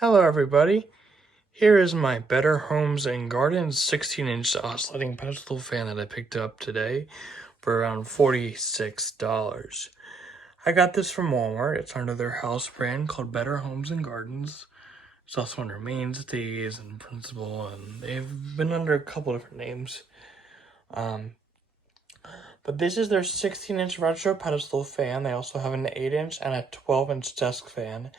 Hello everybody, here is my Better Homes and Gardens 16-inch oscillating pedestal fan that I picked up today for around $46. I got this from Walmart. It's under their house brand called Better Homes and Gardens. It's also under Mainstays and Principal, and they've been under a couple different names. But this is their 16-inch retro pedestal fan. They also have an 8-inch and a 12-inch desk fan.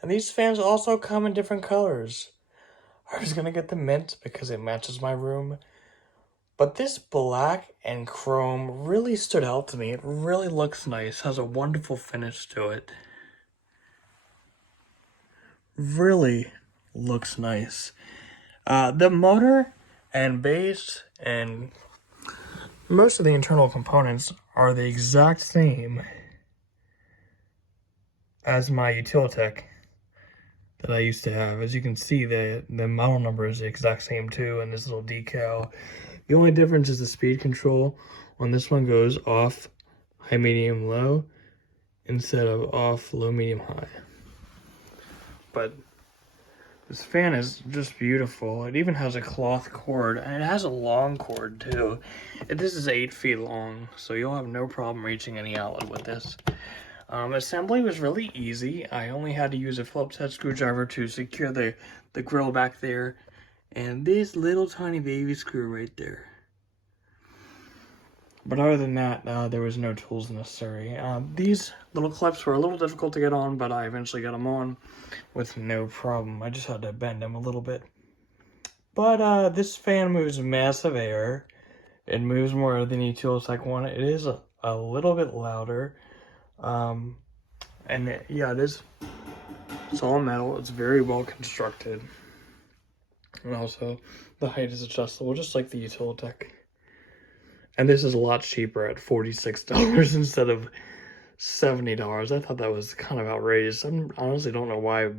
And these fans also come in different colors. I was gonna get the mint because it matches my room, but this black and chrome really stood out to me. It really looks nice, has a wonderful finish to it. Really looks nice. The motor and base and most of the internal components are the exact same as my Utilitech that I used to have. As you can see, the model number is the exact same too, and this little decal. The only difference is the speed control. On this one goes off, high, medium, low, instead of off, low, medium, high. But this fan is just beautiful. It even has a cloth cord, and it has a long cord too. This is 8 feet long, so you'll have no problem reaching any outlet with this. Assembly was really easy. I only had to use a Phillips head screwdriver to secure the grill back there, and this little tiny baby screw right there. But other than that, there was no tools necessary. These little clips were a little difficult to get on, but I eventually got them on with no problem. I just had to bend them a little bit. But this fan moves massive air. It moves more than Utilitech one. It is a little bit louder. Yeah, it's all metal. It's very well constructed. And also, the height is adjustable, just like the Utilitech. And this is a lot cheaper at $46 instead of $70. I thought that was kind of outrageous. I honestly don't know why I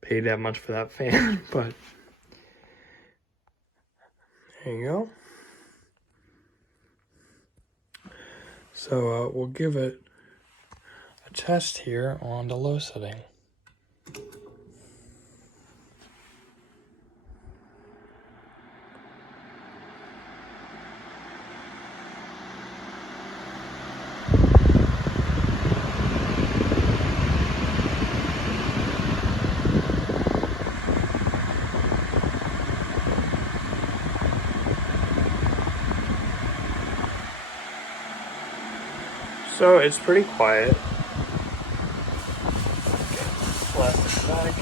paid that much for that fan, but there you go. So we'll give it a test here on the low setting. So it's pretty quiet. Plastic bag.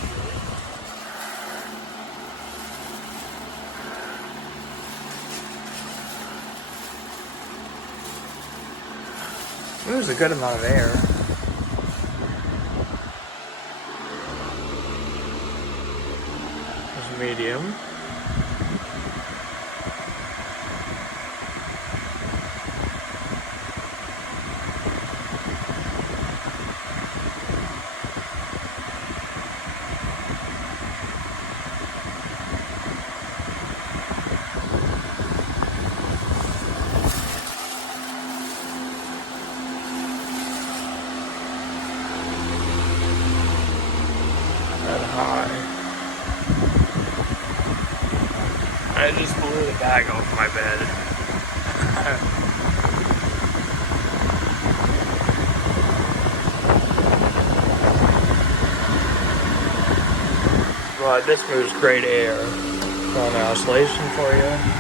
There's a good amount of air. It's medium. High. I just blew the bag off my bed. But this moves great air. On the oscillation for you.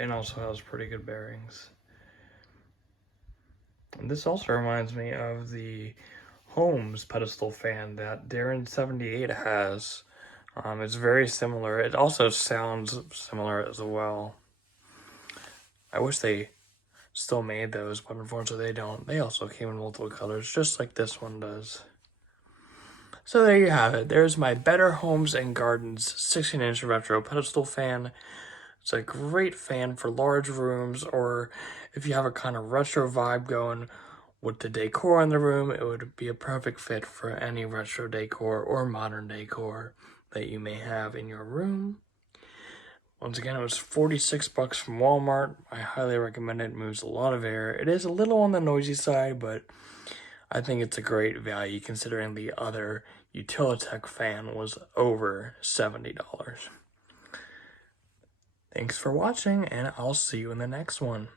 And also has pretty good bearings. And this also reminds me of the Holmes pedestal fan that Darren78 has. It's very similar. It also sounds similar as well. I wish they still made those, but unfortunately they don't. They also came in multiple colors, just like this one does. So there you have it. There's my Better Homes and Gardens 16-inch retro pedestal fan. It's a great fan for large rooms, or if you have a kind of retro vibe going with the decor in the room, it would be a perfect fit for any retro decor or modern decor that you may have in your room. Once again, it was 46 bucks from Walmart. I highly recommend it. It moves a lot of air. It is a little on the noisy side, but I think it's a great value considering the other Utilitech fan was over $70. Thanks for watching, and I'll see you in the next one.